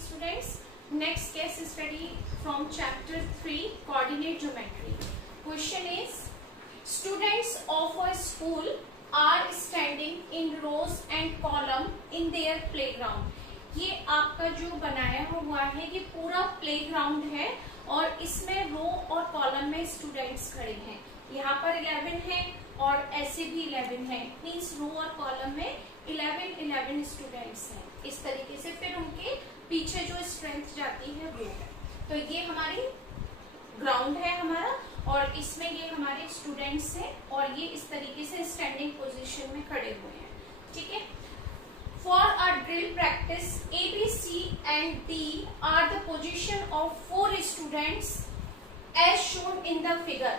students. Next case study from chapter 3, coordinate geometry. Question is, students of a school are standing in rows and column in their playground. ये आपका जो बनाया हुआ है ये पूरा प्लेग्राउंड है और इसमें रो और कॉलम में स्टूडेंट्स खड़े हैं. यहाँ पर 11 है और ऐसे भी 11 है, मीन्स रो और कॉलम में 11 स्टूडेंट्स हैं. इस तरीके से फिर उनके पीछे जो स्ट्रेंथ जाती है वो है. तो ये हमारी ग्राउंड है हमारा और इसमें ये हमारे स्टूडेंट्स हैं और ये इस तरीके से स्टैंडिंग पोजीशन में खड़े हुए हैं. ठीक है. For a drill practice, A, B, C and D are the position of 4 students as shown in the figure.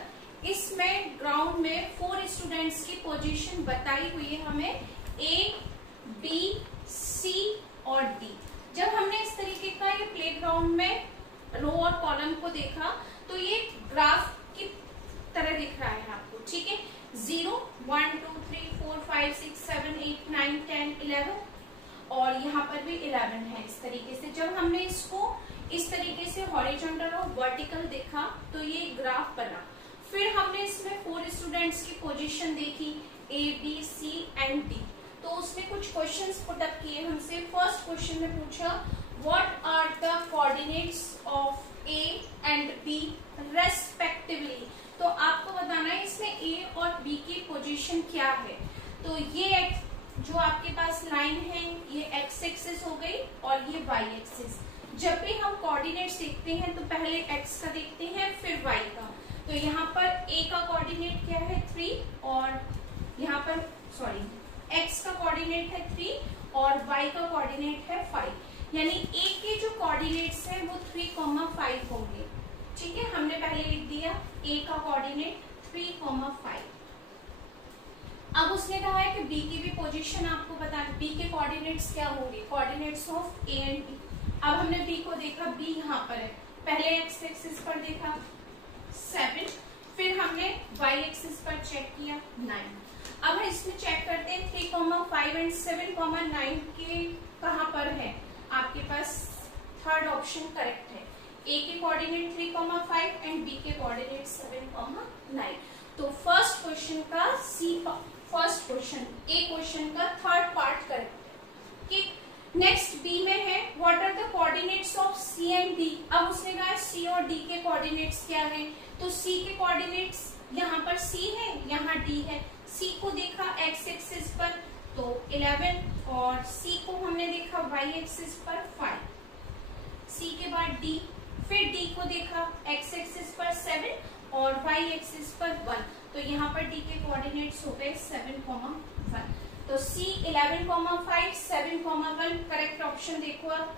इसमें ग्राउंड में 4 स्टूडेंट्स की पोजीशन बताई हुई है हमें A, B, C और D. जब हमने इस तरीके का ये प्लेग्राउंड में रो और कॉलम को देखा तो ये ग्राफ की तरह दिख रहा है आपको. ठीक है. 0, 1, 2, 3, 4, 5, 6, 7, 8, 9, 10, 11 और यहाँ पर भी 11 है. इस तरीके से जब हमने इसको इस तरीके से हॉरिजॉन्टल और वर्टिकल देखा तो ये ग्राफ बना. फिर हमने इसमें 4 स्टूडेंट्स की पोजीशन देखी A, B, C and D. तो उसने कुछ क्वेश्चंस पुट अप किए हमसे. फर्स्ट क्वेश्चन में पूछा what are the coordinates of A and B respectively. तो आपको बताना है इसमें A और B की पोजीशन क्या है. तो ये जो आपके पास लाइन है ये एक्स एक्सिस हो गई और ये वाई एक्सिस. जब भी हम कोऑर्डिनेट्स देखते हैं तो पहले एक्स का देखते हैं फिर वाई का. तो यहाँ पर A का कोऑर्डिनेट क्या है 3 और यहाँ पर एक्स का कोऑर्डिनेट है 3 और वाई का कोऑर्डिनेट है 5. यानी A के जो कोऑर्डिनेट्स हैं वो 3,5 होंगे. ठीक है. हमने पहले लिख दिया A का कोऑर्डिनेट 3,5. अब उसने कहा है कि B की भी पोजीशन आपको बताना. B के कोऑर्डिनेट्स क्या होंगे, coordinates of A and B. अब हमने B को देखा, B यहाँ पर है. पहले एक्स एक्सिस पर देखा 7, फिर हमने वाई एक्सिस पर चेक किया 9. अब हम इसमें चेक करते हैं 3,5 एंड 7,9 के कहाँ पर है. आपके पास थर्ड ऑप्शन करेक्ट है. A के कोऑर्डिनेट 3,5 एंड B के कोऑर्डिनेट 7,9. तो फर्स्ट क्वेश्चन का फर्स्ट क्वेश्चन ए क्वेश्चन का थर्ड पार्ट करेक्ट है. नेक्स्ट बी में है what are the coordinates of C and D. अब उसने कहा सी और डी के कोऑर्डिनेट्स क्या हैं. तो सी के कोऑर्डिनेट्स यहाँ पर सी है यहाँ डी है. सी को देखा एक्स एक्सिस पर तो 11 और सी को हमने देखा वाई एक्सिस पर 5. सी के बाद डी, फिर डी को देखा एक्स एक्सिस पर 7 और वाई एक्सिस पर 1. तो यहाँ पर डी के कोऑर्डिनेट्स हो गए 7,1. तो सी 11,5 7,1 करेक्ट ऑप्शन देखो आप.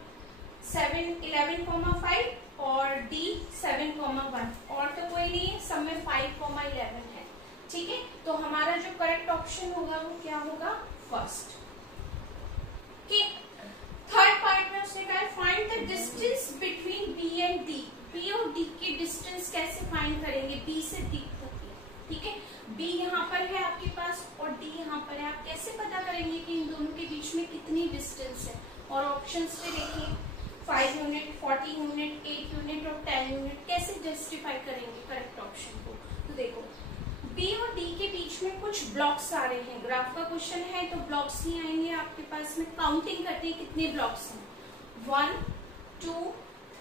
11,5 और डी 7,1 और तो कोई नहीं है. सब में 5,11 है. ठीक है. तो हमारा जो करेक्ट ऑप्शन होगा वो क्या होगा फर्स्ट. थर्ड पार्ट में उसने कहा find the distance between B and D. B और डी की डिस्टेंस कैसे फाइंड करेंगे, बी से डी तक. ठीक है. बी यहाँ पर है आपके पास और डी यहाँ पर है. आप कैसे पता करेंगे कि इन दोनों के बीच में कितनी डिस्टेंस है. और ऑप्शंस पे देखिए 5 यूनिट, 40 यूनिट, 8 यूनिट और 10 यूनिट. कैसे जस्टिफाई करेंगे करेक्ट ऑप्शन को. तो देखो बी और डी के बीच में कुछ ब्लॉक्स आ रहे हैं. ग्राफ का क्वेश्चन है तो ब्लॉक्स ही आएंगे आपके पास में. काउंटिंग करते हैं कितने ब्लॉक्स हैं. 1, 2,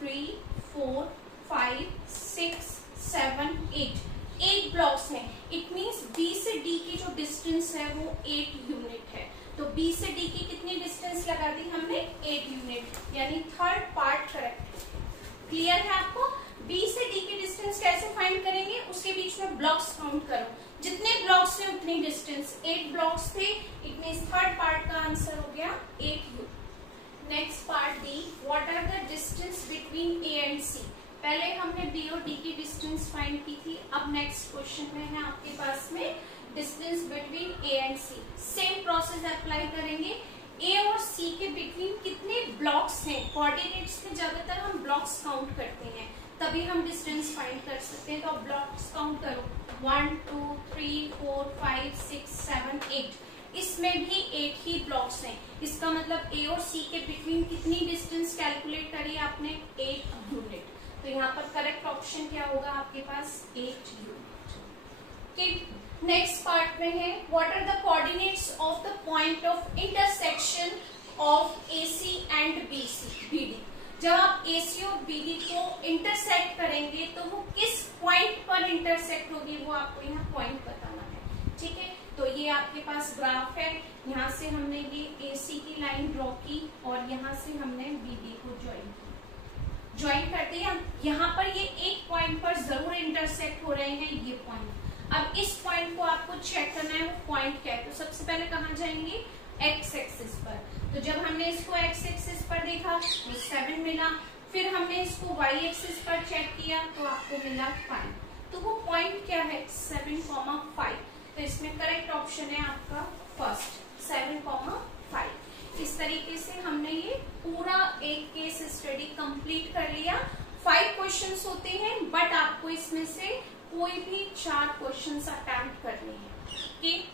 3, 4, 5, 6, 7, 8. 8 ब्लॉक्स हैं. इट मीन्स बी से डी की जो डिस्टेंस है वो 8 यूनिट है. तो बी से डी की कितनी डिस्टेंस लगा दी हमने 8 यूनिट. यानी थर्ड पार्ट करेक्ट. क्लियर है आपको. बी से डी की डिस्टेंस कैसे फाइंड करेंगे, उसके बीच में ब्लॉक्स काउंट करो. जितने ब्लॉक्स थे उतनी डिस्टेंस. 8 ब्लॉक्स थे. इट मीन्स थर्ड पार्ट का आंसर हो गया 8 unit. Next part D what are the distance between A and C. पहले हमने बी और डी की डिस्टेंस फाइंड की थी. अब नेक्स्ट क्वेश्चन में है आपके पास में distance between A and C. Same process apply करेंगे. ए और सी के बिटवीन कितने ब्लॉक्स हैं. कोऑर्डिनेट्स में ज्यादातर हम ब्लॉक्स काउंट करते हैं तभी हम डिस्टेंस फाइंड कर सकते हैं. तो अब ब्लॉक्स काउंट करो 1, 2, 3, 4, 5, 6, 7, 8. इसमें भी 8 ही ब्लॉक्स हैं. इसका मतलब ए और सी के बिटवीन कितनी डिस्टेंस कैलकुलेट करी आपने 8 यूनिट, तो यहाँ पर करेक्ट ऑप्शन क्या होगा आपके पास 8 यूनिट। नेक्स्ट पार्ट में है what are the coordinates of the point of intersection of AC and BD। जब आप AC और BD को इंटरसेक्ट करेंगे तो वो किस पॉइंट पर इंटरसेक्ट होगी वो आपको यहाँ पॉइंट बताना है, ठीक है। तो ये आपके पास ग्राफ है, यहाँ से हमने ये AC की लाइन ड्रॉ की और यहाँ से हमने BD को ज्वाइन कर दिया। यहाँ पर ये एक पॉइंट पर जरूर इंटरसेक्ट हो रहे हैं ये पॉइंट। अब इस पॉइंट को आपको चेक करना है वो पॉइंट क्या है, तो सबसे पहले कहाँ जाएंगे एक्स एक्सिस पर। तो जब हमने इसको एक्स एक्सिस पर देखा तो 7 मिला, फिर हमने इसको वाई एक्सिस पर चेक किया तो आपको मिला 5। तो वो पॉइंट क्या है 7,5। तो इसमें करेक्ट ऑप्शन है आपका फर्स्ट 7,5। इस तरीके से हमने ये पूरा एक केस स्टडी कंप्लीट कर लिया। 5 क्वेश्चंस होते हैं बट आपको इसमें से कोई भी 4 क्वेश्चंस अटेम्प्ट करने हैं, ठीक।